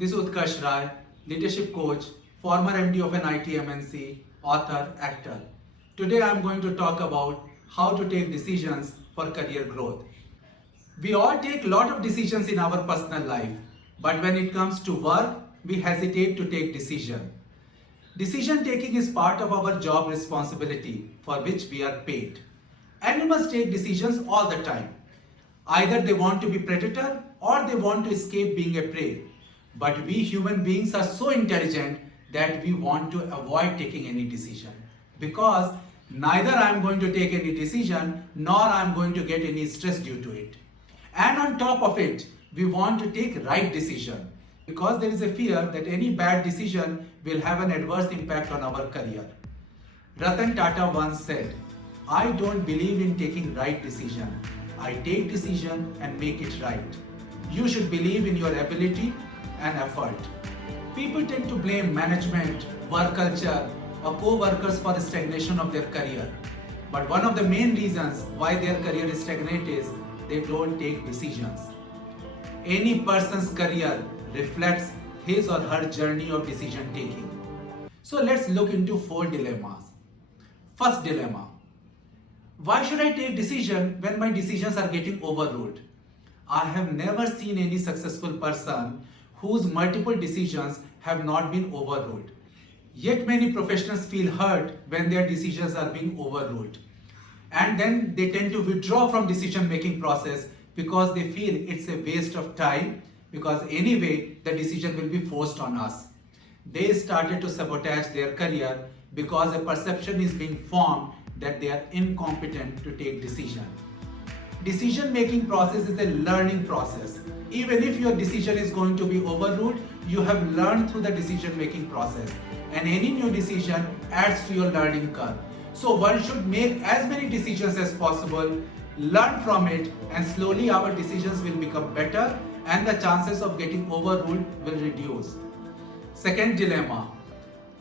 This is Utkarsh Rai, leadership coach, former MD of an IT MNC, author, actor. Today I am going to talk about how to take decisions for career growth. We all take a lot of decisions in our personal life, but when it comes to work, we hesitate to take decision. Decision taking is part of our job responsibility for which we are paid. Animals take decisions all the time. Either they want to be predator or they want to escape being a prey. But we human beings are so intelligent that we want to avoid taking any decision because neither I am going to take any decision nor I am going to get any stress due to it. And on top of it, we want to take right decision because there is a fear that any bad decision will have an adverse impact on our career. Ratan Tata once said, I don't believe in taking right decision. I take decision and make it right. You should believe in your ability and effort. People tend to blame management, work culture, or co-workers for the stagnation of their career. But one of the main reasons why their career is stagnant is they don't take decisions. Any person's career reflects his or her journey of decision taking. So let's look into 4 dilemmas. First dilemma. Why should I take decision when my decisions are getting overruled? I have never seen any successful person whose multiple decisions have not been overruled. Yet many professionals feel hurt when their decisions are being overruled. And then they tend to withdraw from decision making process because they feel it's a waste of time because anyway the decision will be forced on us. They started to sabotage their career because a perception is being formed that they are incompetent to take decision. Decision making process is a learning process. Even if your decision is going to be overruled, you have learned through the decision making process. And any new decision adds to your learning curve. So one should make as many decisions as possible, learn from it, and slowly our decisions will become better and the chances of getting overruled will reduce. Second dilemma,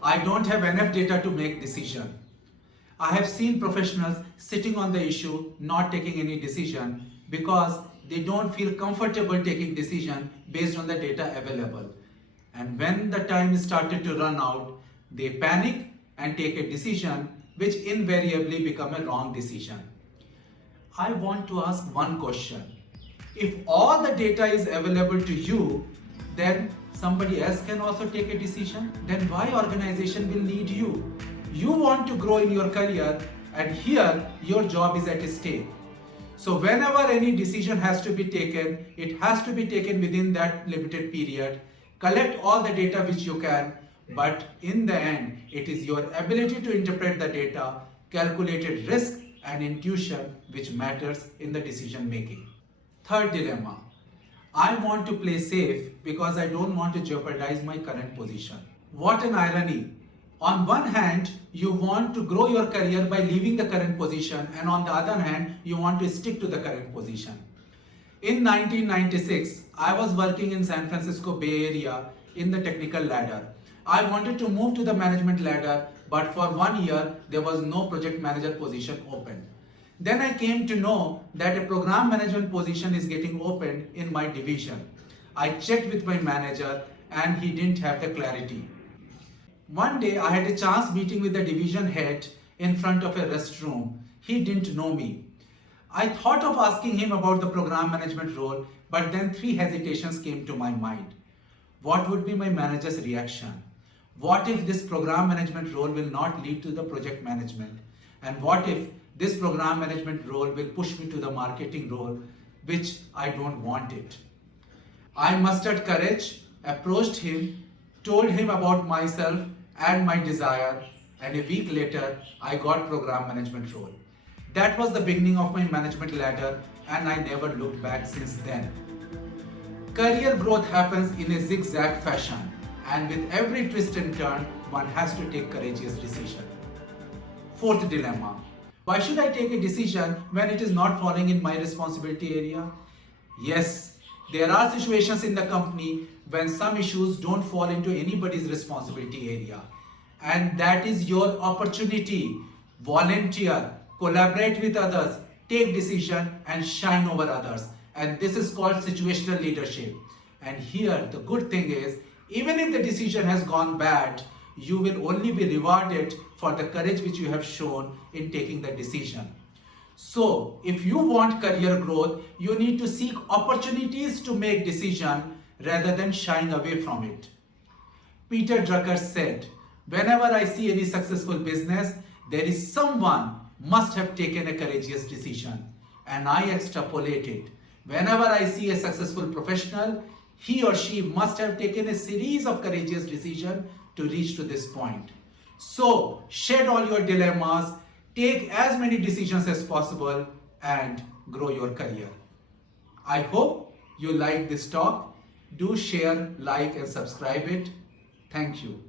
I don't have enough data to make decision. I have seen professionals sitting on the issue, not taking any decision because they don't feel comfortable taking decision based on the data available. And when the time is started to run out, they panic and take a decision which invariably become a wrong decision. I want to ask one question. If all the data is available to you, then somebody else can also take a decision. Then why organization will need you? You want to grow in your career and here your job is at stake. So whenever any decision has to be taken, it has to be taken within that limited period. Collect all the data which you can, but in the end, it is your ability to interpret the data, calculated risk and intuition which matters in the decision making. Third dilemma. I want to play safe because I don't want to jeopardize my current position. What an irony. On one hand, you want to grow your career by leaving the current position, and on the other hand, you want to stick to the current position. In 1996, I was working in San Francisco Bay Area in the technical ladder. I wanted to move to the management ladder, but for 1 year, there was no project manager position open. Then I came to know that a program management position is getting opened in my division. I checked with my manager and he didn't have the clarity. One day I had a chance meeting with the division head in front of a restroom. He didn't know me. I thought of asking him about the program management role, but then 3 hesitations came to my mind. What would be my manager's reaction? What if this program management role will not lead to the project management? And what if this program management role will push me to the marketing role, which I don't want it? I mustered courage, approached him, told him about myself and my desire, and a week later, I got program management role. That was the beginning of my management ladder, and I never looked back since then. Career growth happens in a zigzag fashion, and with every twist and turn, one has to take courageous decision. Fourth dilemma. Why should I take a decision when it is not falling in my responsibility area? Yes, there are situations in the company when some issues don't fall into anybody's responsibility area. And that is your opportunity. Volunteer, collaborate with others, take decision and shine over others. And this is called situational leadership. And here the good thing is Even if the decision has gone bad, you will only be rewarded for the courage which you have shown in taking the decision. So, if you want career growth, you need to seek opportunities to make decisions rather than shying away from it. Peter Drucker said, "Whenever I see any successful business, there is someone must have taken a courageous decision." And I extrapolate it. Whenever I see a successful professional, he or she must have taken a series of courageous decisions to reach to this point. So, shed all your dilemmas, take as many decisions as possible, and grow your career. I hope you like this talk. Do share, like, and subscribe it. Thank you.